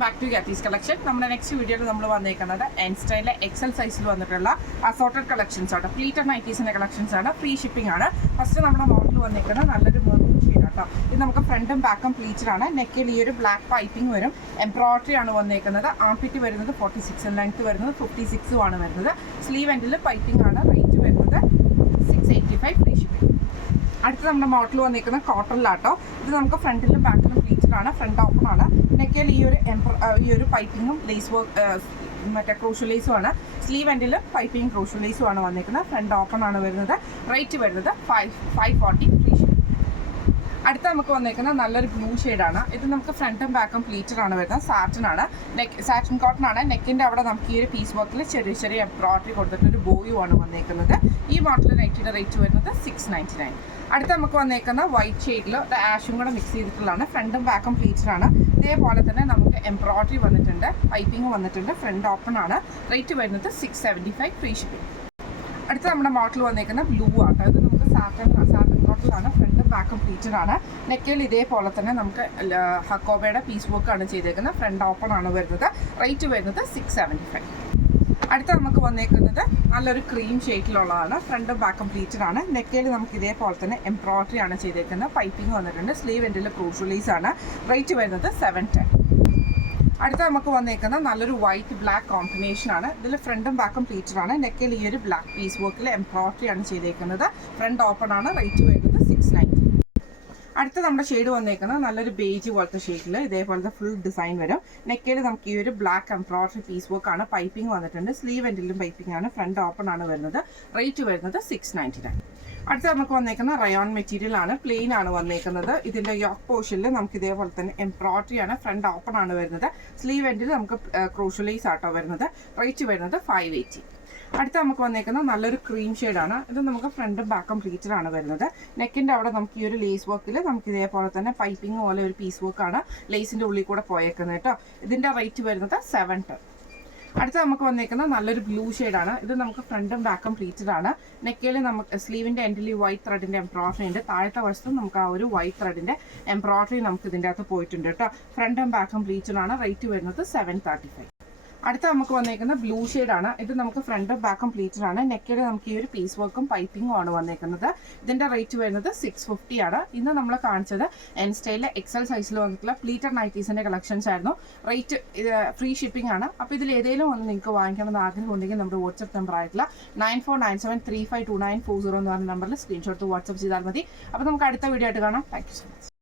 Back to ഗാത്തീസ് collection. നമ്മുടെ next വീഡിയോയിൽ നമ്മൾ വന്നേക്കുന്നത് എൻ സ്റ്റൈലിലെ എക്സൽ സൈസിൽ വന്നിട്ടുള്ള അസോർട്ടഡ് കളക്ഷൻസ് ആണ്. പ്ലീറ്റഡ് നൈറ്റീസിന്റെ കളക്ഷൻസ് ആണ്. ഫ്രീ ഷിപ്പിംഗ് ആണ്. ഫസ്റ്റ് നമ്മുടെ മോഡൽ വന്നേക്കുന്നത് നല്ലൊരു മെറൂൺ ഷെയ്ഡ് ആട്ടോ. ഇത് നമുക്ക് ഫ്രണ്ടും ബാക്കും പ്ലീറ്റഡ് ആണ്. നെക്കിൽ ഈ ഒരു ബ്ലാക്ക് പൈപ്പിംഗ് വരും. എംബ്രോയിഡറി ആണ് വന്നേക്കുന്നത്. ആംപിറ്റ് വരുന്നത് 46, ലെങ്ത് വരുന്നത് 56 ആണ് വരുന്നത്. സ്ലീവ് എൻഡിൽ പൈപ്പിംഗ് ആണ്. റേറ്റ് വരുന്നത് 685 ഫ്രീ ഷിപ്പിംഗ്. അടുത്ത് നമ്മുടെ മോഡൽ വന്നിരിക്കുന്ന കോട്ടണിലാട്ടോ. ഇത് നമുക്ക് ഫ്രണ്ടിലും ബാക്കിലും പ്ലീറ്റഡ് ആണ്. ഫ്രണ്ട് ഓപ്പൺ ആണ്. നെക്കിൽ ഈ ഒരു പൈപ്പിങ്ങും ലേസ് വർക്ക് മറ്റേ ക്രോഷ്യൽ ലേസും ആണ്. സ്ലീവ് എൻഡിൽ പൈപ്പിംഗ് ക്രോഷ്യൽ ലേസും ആണ് വന്നിരിക്കുന്നത്. ഫ്രണ്ട് ഓപ്പൺ ആണ് വരുന്നത്. റേറ്റ് വരുന്നത് 540 ഫ്രീ ഷിപ്പിംഗ്. അടുത്ത നമുക്ക് വന്നേക്കുന്നത് നല്ലൊരു ബ്ലൂ ഷെയ്ഡാണ്. ഇത് നമുക്ക് ഫ്രണ്ടും ബാക്കും പ്ലീറ്റഡ് ആണ് വരുന്നത്. സാറ്റിൻ ആണ്. സാറ്റിൻ കോട്ടൺ ആണ്. നെക്കിൻ്റെ അവിടെ നമുക്ക് ഈ ഒരു പീസ് വർക്കിൽ ചെറിയ ചെറിയ എംബ്രോയിഡറി കൊടുത്തിട്ട് ഒരു ബോയും ആണ് വന്നേക്കുന്നത്. ഈ മോഡൽ നൈറ്റിയുടെ റേറ്റ് വരുന്നത് 699. അടുത്ത നമുക്ക് വന്നേക്കുന്ന വൈറ്റ് ഷെയ്ഡിൽ ആഷും കൂടെ മിക്സ് ചെയ്തിട്ടുള്ളതാണ്. ഫ്രണ്ടും ബാക്കും പ്ലീറ്റഡ് ആണ്. ഇതേപോലെ തന്നെ നമുക്ക് എംബ്രോയിഡറി വന്നിട്ടുണ്ട്. പൈപ്പിംഗ് വന്നിട്ടുണ്ട്. ഫ്രണ്ട് ഓപ്പൺ ആണ്. റേറ്റ് വരുന്നത് 675 ഫ്രീ ഷിപ്പിംഗ്. അടുത്ത നമ്മുടെ മോഡൽ വന്നേക്കുന്ന ബ്ലൂ ആണ്. ഇത് നമുക്ക് സാറ്റൻ കോട്ടണിലാണ്. ഫ്രണ്ടും ബാക്കും പ്ലീറ്റഡ് ആണ്. നെക്കിൽ ഇതേപോലെ തന്നെ നമുക്ക് ഹക്കോബയുടെ പീസ് വർക്ക് ആണ് ചെയ്തേക്കുന്നത്. ഫ്രണ്ട് ഓപ്പൺ ആണ് വരുന്നത്. റേറ്റ് വരുന്നത് 675. അടുത്ത നമുക്ക് വന്നേക്കുന്നത് നല്ലൊരു ക്രീം ഷെയ്ഡിലുള്ളതാണ്. ഫ്രണ്ടും ബാക്കും പ്ലീറ്റഡ് ആണ്. നെക്കിൽ നമുക്ക് ഇതേപോലെ തന്നെ എംബ്രോയിഡറി ആണ് ചെയ്തേക്കുന്നത്. പൈപ്പിംഗ് വന്നിട്ടുണ്ട്. സ്ലീവ് എൻഡിൽ ക്രൂഷ്യൽ ലേസ് ആണ്. റേറ്റ് വരുന്നത് 710. അടുത്ത നമുക്ക് വന്നേക്കുന്ന നല്ലൊരു വൈറ്റ് ബ്ലാക്ക് കോമ്പിനേഷൻ ആണ്. ഇതിൽ ഫ്രണ്ടും ബാക്കും പ്ലീറ്റഡ് ആണ്. നെക്കിൽ ഈ ഒരു ബ്ലാക്ക് പീസ് വർക്കിൽ എംബ്രോയിഡറി ആണ് ചെയ്തേക്കുന്നത്. ഫ്രണ്ട് ഓപ്പൺ ആണ്. റേറ്റ് വരുന്നത് 690. അടുത്ത നമ്മുടെ ഷെയ്ഡ് വന്നേക്കുന്നത് നല്ലൊരു ബേജ് പോലത്തെ ഷെയ്ഡിൽ ഇതേപോലത്തെ ഫുൾ ഡിസൈൻ വരും. നെക്കിൽ നമുക്ക് ഈ ഒരു ബ്ലാക്ക് എംബ്രോയിഡറി പീസ് വർക്ക് ആണ്. പൈപ്പിംഗ് വന്നിട്ടുണ്ട്. സ്ലീവ് എൻഡിലും പൈപ്പിംഗ് ആണ്. ഫ്രണ്ട് ഓപ്പൺ ആണ് വരുന്നത്. റേറ്റ് വരുന്നത് 699. അടുത്ത നമുക്ക് വന്നേക്കുന്ന റയോൺ മെറ്റീരിയൽ ആണ്. പ്ലെയിൻ ആണ് വന്നേക്കുന്നത്. ഇതിന്റെ യോക്ക് പോർഷനിൽ നമുക്ക് ഇതേപോലെ തന്നെ എംബ്രോയിഡറി ആണ്. ഫ്രണ്ട് ഓപ്പൺ ആണ് വരുന്നത്. സ്ലീവ് എൻഡിൽ നമുക്ക് ക്രോഷ്യൽ ലേസ് ആട്ടോ വരുന്നത്. റേറ്റ് വരുന്നത് 580. അടുത്ത നമുക്ക് വന്നേക്കുന്ന നല്ലൊരു ക്രീം ഷെയ്ഡാണ്. ഇത് നമുക്ക് ഫ്രണ്ടും ബാക്കും പ്ലീറ്റഡ് ആണ് വരുന്നത്. നെക്കിൻ്റെ അവിടെ നമുക്ക് ഈ ഒരു ലേസ് വർക്കിൽ നമുക്ക് ഇതേപോലെ തന്നെ പൈപ്പിംഗ് പോലെ ഒരു പീസ് വർക്കാണ് ലേസിൻ്റെ ഉള്ളിൽ കൂടെ പോയേക്കുന്നത് കേട്ടോ. ഇതിൻ്റെ റേറ്റ് വരുന്നത് 710. അടുത്ത നമുക്ക് വന്നേക്കുന്ന നല്ലൊരു ബ്ലൂ ഷെയ്ഡാണ്. ഇത് നമുക്ക് ഫ്രണ്ടും ബാക്കും പ്ലീറ്റഡ് ആണ്. നെക്കിൽ നമുക്ക് സ്ലീവിൻ്റെ എൻഡിൽ വൈറ്റ് ത്രെഡിൻ്റെ എംബ്രോയിഡറി ഉണ്ട്. താഴത്തെ വശത്തും നമുക്ക് ആ ഒരു വൈറ്റ് ത്രെഡിൻ്റെ എംബ്രോയിഡറി നമുക്ക് ഇതിൻ്റെ അകത്ത് പോയിട്ടുണ്ട് കേട്ടോ. ഫ്രണ്ടും ബാക്കും പ്ലീറ്റഡ് ആണ്. റേറ്റ് വരുന്നത് 735. അടുത്ത നമുക്ക് വന്നേക്കുന്ന ബ്ലൂ ഷെയ്ഡാണ്. ഇത് നമുക്ക് ഫ്രണ്ടും ബാക്കും പ്ലീറ്റഡ് ആണ്. നെക്കിൽ നമുക്ക് ഈ ഒരു പീസ് വർക്കും പൈപ്പിംഗും ആണ് വന്നേക്കുന്നത്. ഇതിന്റെ റേറ്റ് വരുന്നത് 650 ആണ്. ഇന്ന് നമ്മൾ കാണിച്ചത് എൻ സ്റ്റൈലിലെ എക്സൽ സൈസിൽ വന്നിട്ടുള്ള പ്ലീറ്റഡ് നൈറ്റീസിന്റെ കളക്ഷൻസ് ആയിരുന്നു. റേറ്റ് ഫ്രീ ഷിപ്പിംഗ് ആണ്. അപ്പോൾ ഇതിൽ ഏതെങ്കിലും ഒന്ന് നിങ്ങൾക്ക് വാങ്ങിക്കണമെന്ന് ആഗ്രഹം ഉണ്ടെങ്കിൽ നമ്മുടെ വാട്സ്ആപ്പ് നമ്പർ ആയിട്ടുള്ള 9497352940 എന്ന് പറഞ്ഞ നമ്പറിൽ സ്ക്രീൻഷോട്ട് വാട്സ്ആപ്പ് ചെയ്താൽ മതി. അപ്പോൾ നമുക്ക് അടുത്ത വീഡിയോ ആയിട്ട് കാണാം. Thank you so much.